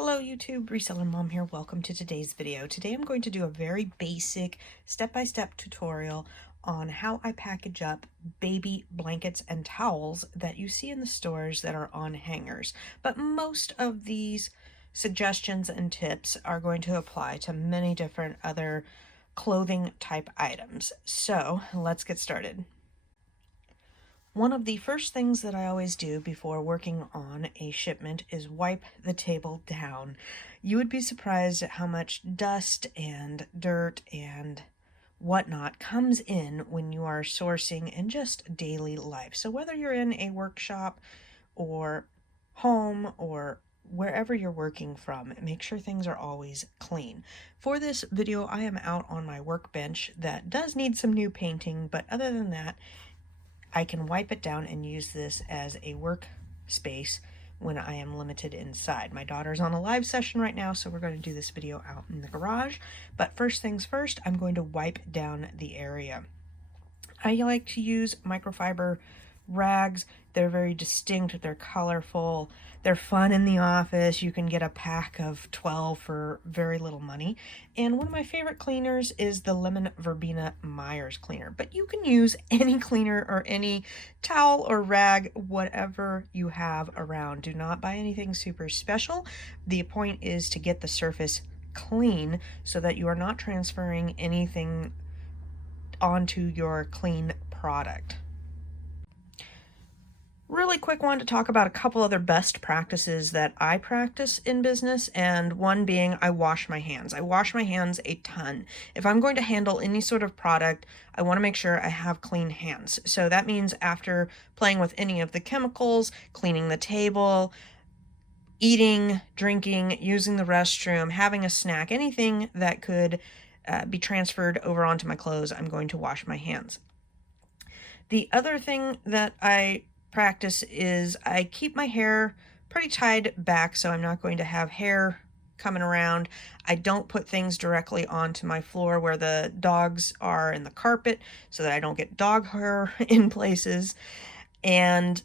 Hello YouTube, Reseller Mom here. Welcome to today's video. Today I'm going to do a very basic step-by-step tutorial on how I package up baby blankets and towels that you see in the stores that are on hangers. But most of these suggestions and tips are going to apply to many different other clothing type items. So let's get started. One of the first things that I always do before working on a shipment is wipe the table down. You would be surprised at how much dust and dirt and whatnot comes in when you are sourcing in just daily life. So whether you're in a workshop or home or wherever you're working from, make sure things are always clean. For this video, I am out on my workbench that does need some new painting, but other than that, I can wipe it down and use this as a workspace when I am limited inside. My daughter's on a live session right now, so we're going to do this video out in the garage. But first things first, I'm going to wipe down the area. I like to use microfiber rags. They're very distinct, they're colorful, they're fun in the office. You can get a pack of 12 for very little money. And one of my favorite cleaners is the Lemon Verbena Myers cleaner. But you can use any cleaner or any towel or rag, whatever you have around. Do not buy anything super special. The point is to get the surface clean so that you are not transferring anything onto your clean product. Really quick one to talk about a couple other best practices that I practice in business, and one being I wash my hands. I wash my hands a ton. If I'm going to handle any sort of product, I want to make sure I have clean hands. So that means after playing with any of the chemicals, cleaning the table, eating, drinking, using the restroom, having a snack, anything that could be transferred over onto my clothes, I'm going to wash my hands. The other thing that I practice is I keep my hair pretty tied back, so I'm not going to have hair coming around. I don't put things directly onto my floor where the dogs are in the carpet so that I don't get dog hair in places. And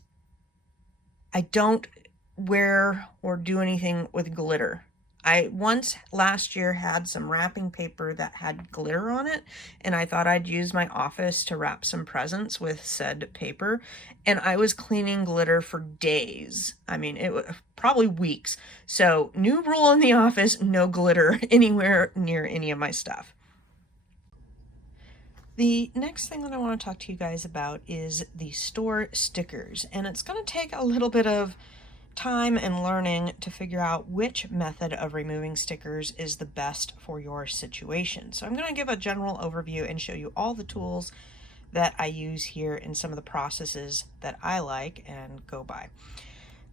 I don't wear or do anything with glitter. I once last year had some wrapping paper that had glitter on it, and I thought I'd use my office to wrap some presents with said paper, and I was cleaning glitter for days. I mean, it was probably weeks. So new rule in the office, no glitter anywhere near any of my stuff. The next thing that I want to talk to you guys about is the store stickers, and it's going to take a little bit of time and learning to figure out which method of removing stickers is the best for your situation. So I'm going to give a general overview and show you all the tools that I use here and some of the processes that I like and go by.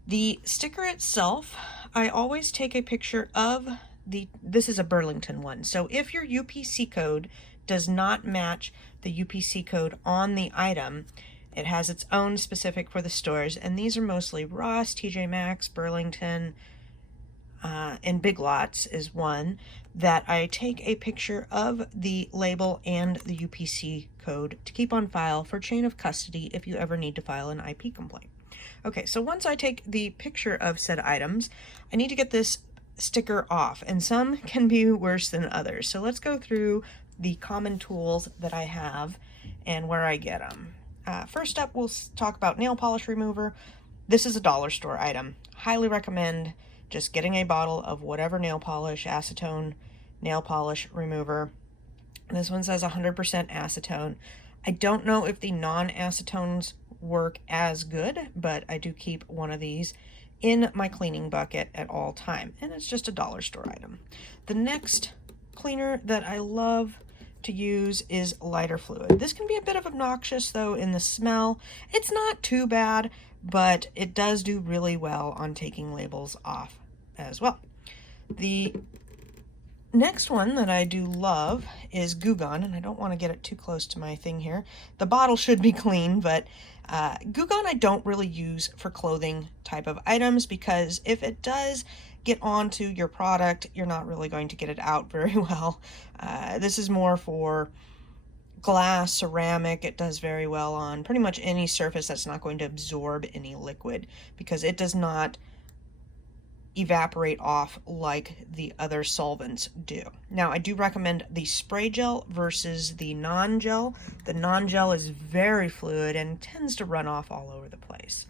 The sticker itself, I always take a picture of this is a Burlington one. So if your UPC code does not match the UPC code on the item, it has its own specific for the stores, and these are mostly Ross, TJ Maxx, Burlington, and Big Lots is one that I take a picture of the label and the UPC code to keep on file for chain of custody if you ever need to file an IP complaint. Okay, so once I take the picture of said items, I need to get this sticker off, and some can be worse than others. So let's go through the common tools that I have and where I get them. First up, we'll talk about nail polish remover. This is a dollar store item. Highly recommend just getting a bottle of whatever nail polish, acetone nail polish remover. This one says 100% acetone. I don't know if the non-acetones work as good, but I do keep one of these in my cleaning bucket at all time, and it's just a dollar store item. The next cleaner that I love to use is lighter fluid. This can be a bit of obnoxious though in the smell. It's not too bad, but it does do really well on taking labels off as well. The next one that I do love is Goo Gone, and I don't want to get it too close to my thing here. The bottle should be clean, but Goo Gone I don't really use for clothing type of items, because if it does get onto your product, you're not really going to get it out very well. This is more for glass, ceramic. It does very well on pretty much any surface that's not going to absorb any liquid, because it does not evaporate off like the other solvents do. Now, I do recommend the spray gel versus the non-gel. The non-gel is very fluid and tends to run off all over the place.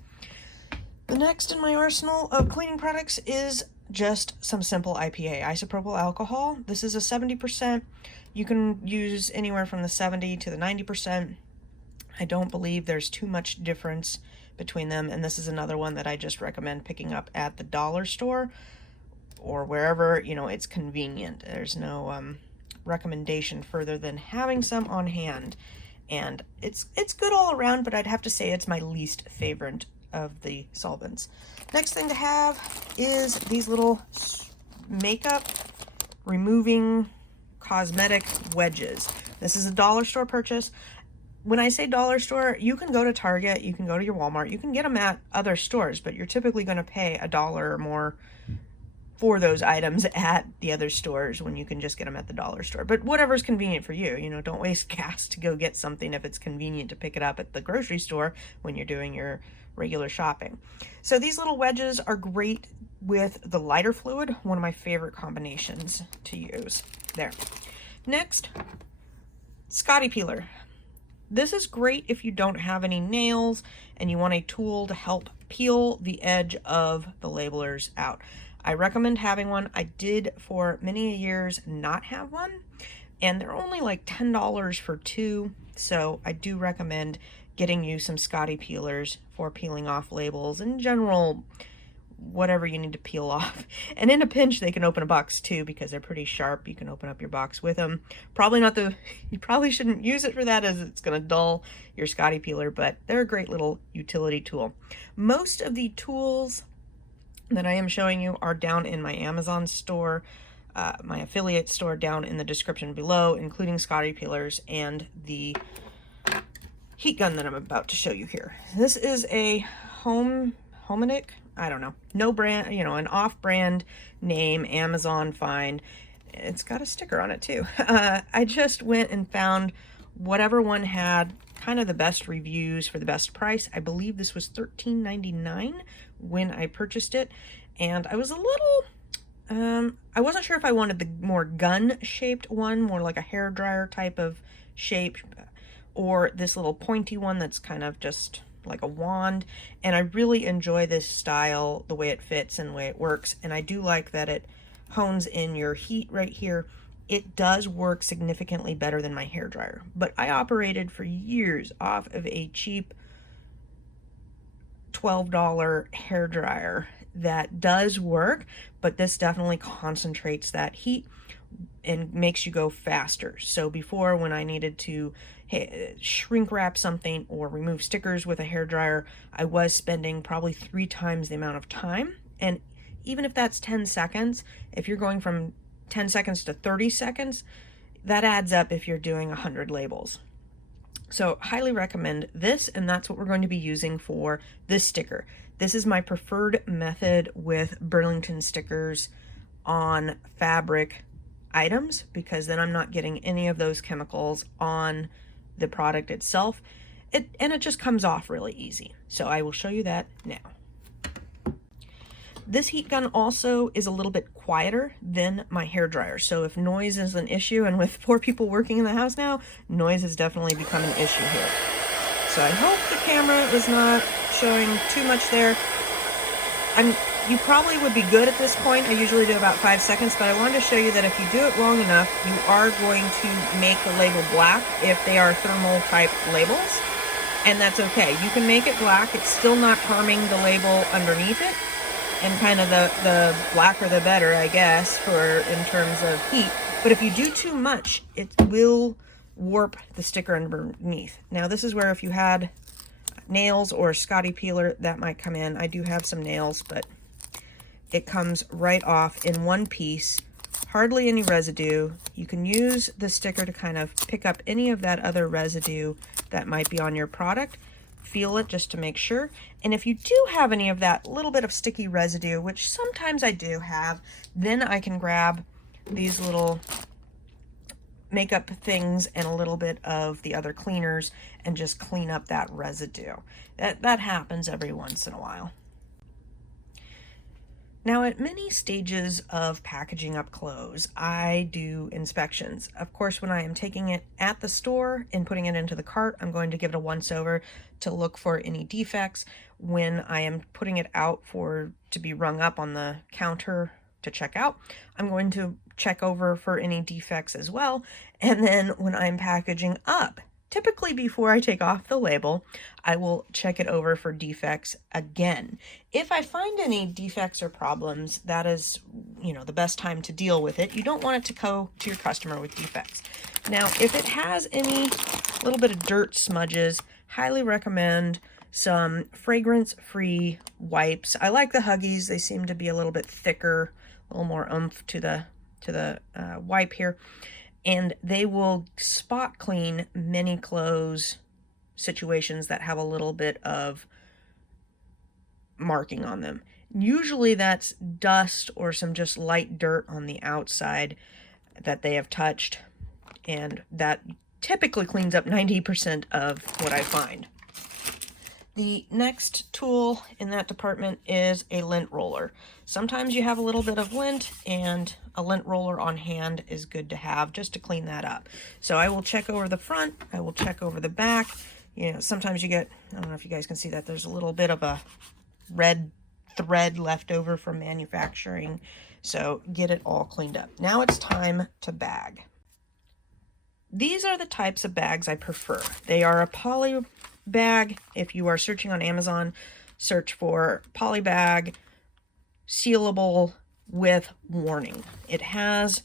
The next in my arsenal of cleaning products is just some simple IPA, isopropyl alcohol. This is a 70%. You can use anywhere from the 70 to the 90%. I don't believe there's too much difference between them, and this is another one that I just recommend picking up at the dollar store or wherever, you know, it's convenient. There's no recommendation further than having some on hand, and it's good all around, but I'd have to say it's my least favorite of the solvents. Next thing to have is these little makeup removing cosmetic wedges. This is a dollar store purchase. When I say dollar store, you can go to Target, you can go to your Walmart, you can get them at other stores, but you're typically going to pay $1 or more for those items at the other stores when you can just get them at the dollar store. But whatever's convenient for you, you know, don't waste gas to go get something if it's convenient to pick it up at the grocery store when you're doing your regular shopping. So these little wedges are great with the lighter fluid, one of my favorite combinations to use. There. Next, Scotty peeler. This is great if you don't have any nails and you want a tool to help peel the edge of the labelers out. I recommend having one. I did for many years not have one, and they're only like $10 for two. So I do recommend getting you some Scotty peelers for peeling off labels in general, whatever you need to peel off. And in a pinch, they can open a box too, because they're pretty sharp. You can open up your box with them. You probably shouldn't use it for that, as it's going to dull your Scotty peeler, but they're a great little utility tool. Most of the tools that I am showing you are down in my Amazon store, my affiliate store down in the description below, including Scotty peelers and the heat gun that I'm about to show you here. This is a Hominic, I don't know, no brand, you know, an off-brand name, Amazon find. It's got a sticker on it too. I just went and found whatever one had kind of the best reviews for the best price. I believe this was $13.99 when I purchased it, and I was a little, I wasn't sure if I wanted the more gun-shaped one, more like a hairdryer type of shape, or this little pointy one that's kind of just like a wand. And I really enjoy this style, the way it fits and the way it works, and I do like that it hones in your heat right here. It does work significantly better than my hairdryer, but I operated for years off of a cheap $12 hairdryer that does work, but this definitely concentrates that heat and makes you go faster. So before, when I needed to shrink wrap something or remove stickers with a hairdryer, I was spending probably 3 times the amount of time. And even if that's 10 seconds, if you're going from 10 seconds to 30 seconds, that adds up if you're doing 100 labels. So highly recommend this, and that's what we're going to be using for this sticker. This is my preferred method with Burlington stickers on fabric items, because then I'm not getting any of those chemicals on the product itself. And it just comes off really easy. So I will show you that now. This heat gun also is a little bit quieter than my hairdryer. So if noise is an issue, and with 4 people working in the house now, noise has definitely become an issue here. So I hope the camera is not showing too much there. You probably would be good at this point. I usually do about 5 seconds, but I wanted to show you that if you do it long enough, you are going to make the label black if they are thermal type labels, and that's okay. You can make it black. It's still not harming the label underneath it, and kind of the blacker the better, I guess, in terms of heat. But if you do too much, it will warp the sticker underneath. Now this is where if you had nails or Scotty peeler, that might come in. I do have some nails, but it comes right off in one piece, hardly any residue. You can use the sticker to kind of pick up any of that other residue that might be on your product. Feel it just to make sure. And if you do have any of that little bit of sticky residue, which sometimes I do have, then I can grab these little makeup things and a little bit of the other cleaners and just clean up that residue. That happens every once in a while. Now, at many stages of packaging up clothes, I do inspections. Of course, when I am taking it at the store and putting it into the cart, I'm going to give it a once over to look for any defects. When I am putting it out to be rung up on the counter to check out, I'm going to check over for any defects as well. And then when I'm packaging up, typically before I take off the label, I will check it over for defects again. If I find any defects or problems, that is, the best time to deal with it. You don't want it to go to your customer with defects. Now, if it has any little bit of dirt smudges, highly recommend some fragrance-free wipes. I like the Huggies. They seem to be a little bit thicker, a little more oomph to the wipe here. And they will spot clean many clothes situations that have a little bit of marking on them. Usually that's dust or some just light dirt on the outside that they have touched, and that typically cleans up 90% of what I find. The next tool in that department is a lint roller. Sometimes you have a little bit of lint, and a lint roller on hand is good to have just to clean that up. So I will check over the front, I will check over the back. Sometimes you get, I don't know if you guys can see that, there's a little bit of a red thread left over from manufacturing. So get it all cleaned up. Now it's time to bag. These are the types of bags I prefer. They are a poly bag. If you are searching on Amazon, search for poly bag, sealable with warning. It has,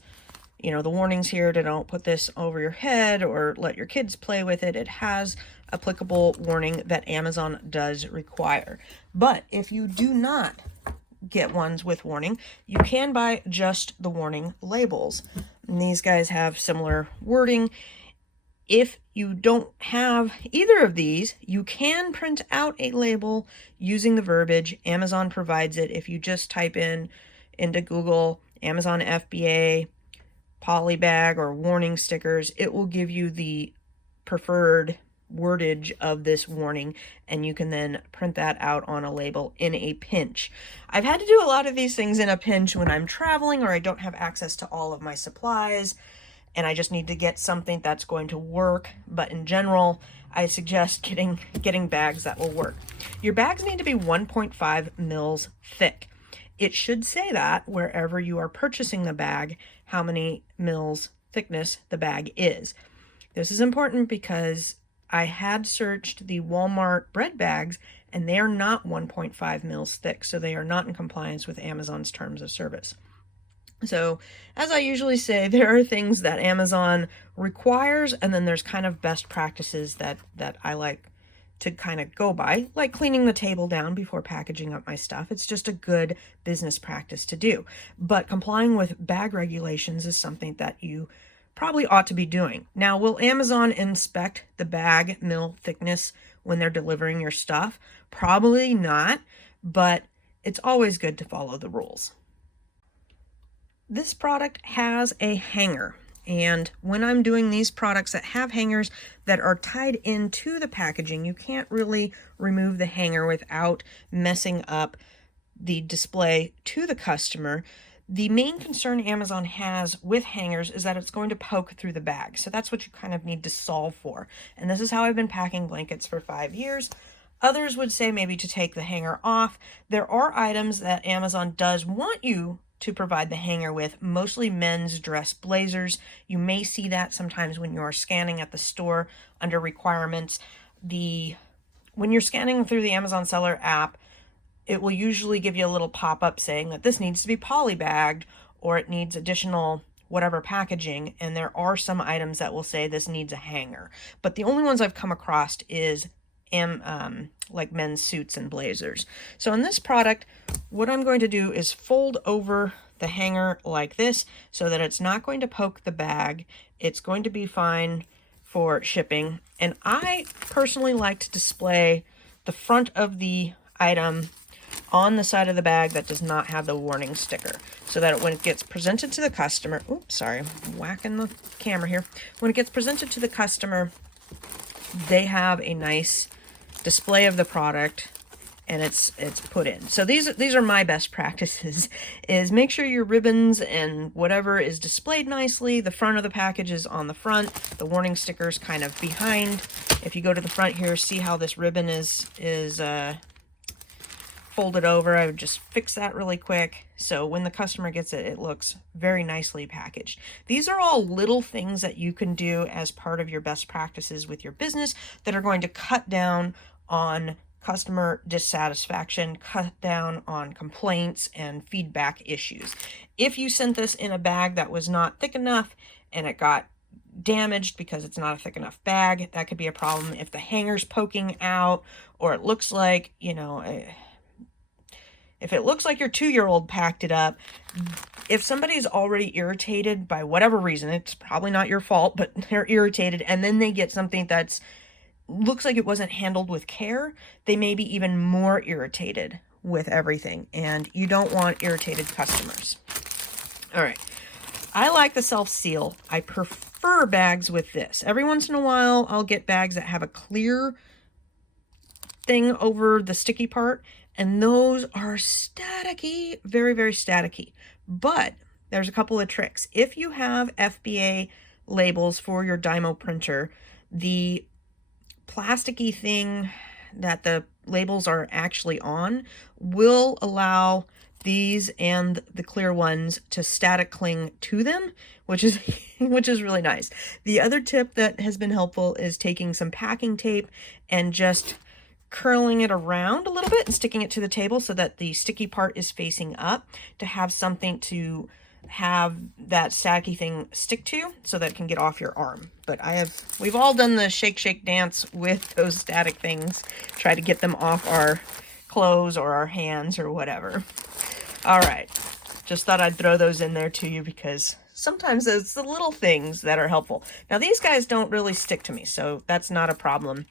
the warnings here to don't put this over your head or let your kids play with it. It has applicable warning that Amazon does require. But if you do not get ones with warning, you can buy just the warning labels. And these guys have similar wording. If you don't have either of these, you can print out a label using the verbiage. Amazon provides it. If you just type into Google, Amazon FBA, polybag, or warning stickers, it will give you the preferred wordage of this warning, and you can then print that out on a label in a pinch. I've had to do a lot of these things in a pinch when I'm traveling or I don't have access to all of my supplies, and I just need to get something that's going to work. But in general, I suggest getting bags that will work. Your bags need to be 1.5 mils thick. It should say that wherever you are purchasing the bag, how many mils thickness the bag is. This is important because I had searched the Walmart bread bags, and they are not 1.5 mils thick, so they are not in compliance with Amazon's terms of service. So, as I usually say, there are things that Amazon requires, and then there's kind of best practices that I like to kind of go by, like cleaning the table down before packaging up my stuff. It's just a good business practice to do. But complying with bag regulations is something that you probably ought to be doing. Now, will Amazon inspect the bag mil thickness when they're delivering your stuff? Probably not, but it's always good to follow the rules. This product has a hanger, and when I'm doing these products that have hangers that are tied into the packaging, you can't really remove the hanger without messing up the display to the customer. The main concern Amazon has with hangers is that it's going to poke through the bag. So that's what you kind of need to solve for. And this is how I've been packing blankets for 5 years. Others would say maybe to take the hanger off. There are items that Amazon does want you to provide the hanger with, mostly men's dress blazers. You may see that sometimes when you are scanning at the store under requirements. When you're scanning through the Amazon Seller app, it will usually give you a little pop-up saying that this needs to be polybagged or it needs additional whatever packaging, and there are some items that will say this needs a hanger. But the only ones I've come across is like men's suits and blazers. So in this product, what I'm going to do is fold over the hanger like this so that it's not going to poke the bag. It's going to be fine for shipping. And I personally like to display the front of the item on the side of the bag that does not have the warning sticker, so that when it gets presented to the customer, oops, sorry, I'm whacking the camera here. When it gets presented to the customer, they have a nice display of the product and it's put in. So these are my best practices, is make sure your ribbons and whatever is displayed nicely. The front of the package is on the front, the warning sticker's kind of behind. If you go to the front here, see how this ribbon is folded over. I would just fix that really quick, so when the customer gets it, it looks very nicely packaged. These are all little things that you can do as part of your best practices with your business that are going to cut down on customer dissatisfaction, cut down on complaints and feedback issues. If you sent this in a bag that was not thick enough and it got damaged because it's not a thick enough bag, that could be a problem. If the hanger's poking out, or it looks like, you know, if it looks like your 2-year-old packed it up, if somebody's already irritated by whatever reason, it's probably not your fault, but they're irritated, and then they get something that's looks like it wasn't handled with care, they may be even more irritated with everything, and you don't want irritated customers. All right. I like the self-seal. I prefer bags with this. Every once in a while, I'll get bags that have a clear thing over the sticky part, and those are staticky, very, very staticky. But there's a couple of tricks. If you have FBA labels for your Dymo printer, the plasticky thing that the labels are actually on will allow these and the clear ones to static cling to them, which is really nice. The other tip that has been helpful is taking some packing tape and just curling it around a little bit and sticking it to the table so that the sticky part is facing up, to have something to have that staticky thing stick to so that it can get off your arm. But we've all done the shake dance with those static things, try to get them off our clothes or our hands or whatever. All right, just thought I'd throw those in there to you because sometimes it's the little things that are helpful. Now these guys don't really stick to me, so that's not a problem.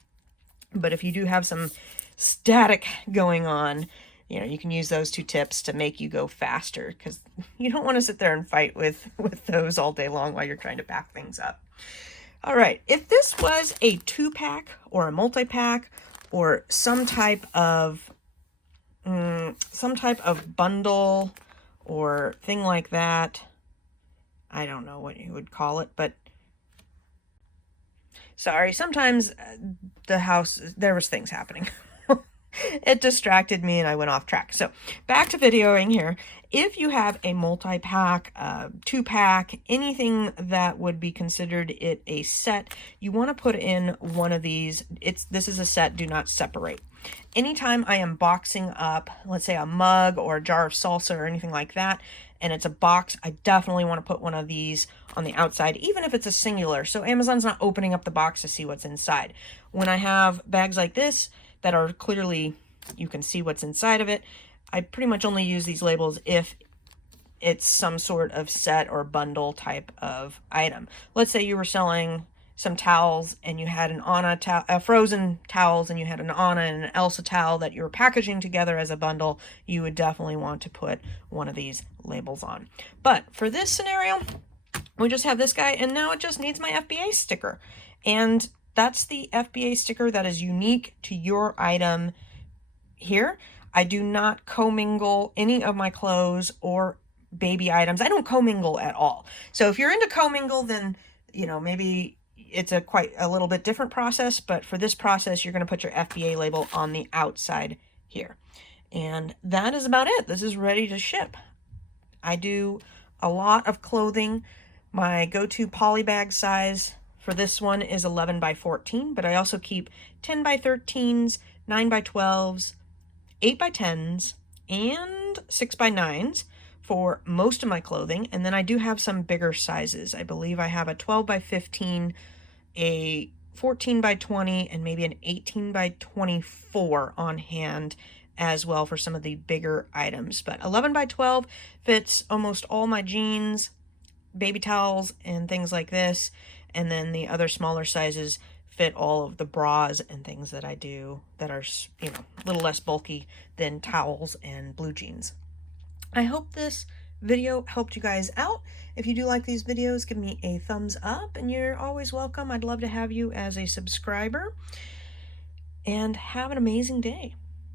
But if you do have some static going on, you know, you can use those 2 tips to make you go faster, because you don't want to sit there and fight with those all day long while you're trying to pack things up. All right, if this was a 2-pack or a multi-pack or some type of bundle or thing like that, I don't know what you would call it, but sorry, sometimes there was things happening. It distracted me and I went off track. So back to videoing here. If you have a multi-pack, 2-pack, anything that would be considered it a set, you want to put in one of these. This is a set, do not separate. Anytime I am boxing up, let's say a mug or a jar of salsa or anything like that, and it's a box, I definitely want to put one of these on the outside, even if it's a singular, so Amazon's not opening up the box to see what's inside. When I have bags like this that are clearly, you can see what's inside of it, I pretty much only use these labels if it's some sort of set or bundle type of item. Let's say you were selling some towels and you had an Anna frozen towels, and you had an Anna and an Elsa towel that you were packaging together as a bundle, you would definitely want to put one of these labels on. But for this scenario, we just have this guy, and now it just needs my FBA sticker. And that's the FBA sticker that is unique to your item here. I do not commingle any of my clothes or baby items. I don't commingle at all. So if you're into commingle, then, you know, maybe it's quite a little bit different process, but for this process, you're going to put your FBA label on the outside here. And that is about it. This is ready to ship. I do a lot of clothing. My go-to poly bag size for this one is 11 by 14, but I also keep 10 by 13s, 9 by 12s, 8 by 10s, and 6 by 9s for most of my clothing. And then I do have some bigger sizes. I believe I have a 12 by 15, a 14 by 20, and maybe an 18 by 24 on hand as well for some of the bigger items. But 11 by 12 fits almost all my jeans, baby towels, and things like this. And then the other smaller sizes fit all of the bras and things that I do that are, you know, a little less bulky than towels and blue jeans. I hope this video helped you guys out. If you do like these videos, give me a thumbs up, and you're always welcome. I'd love to have you as a subscriber, and have an amazing day.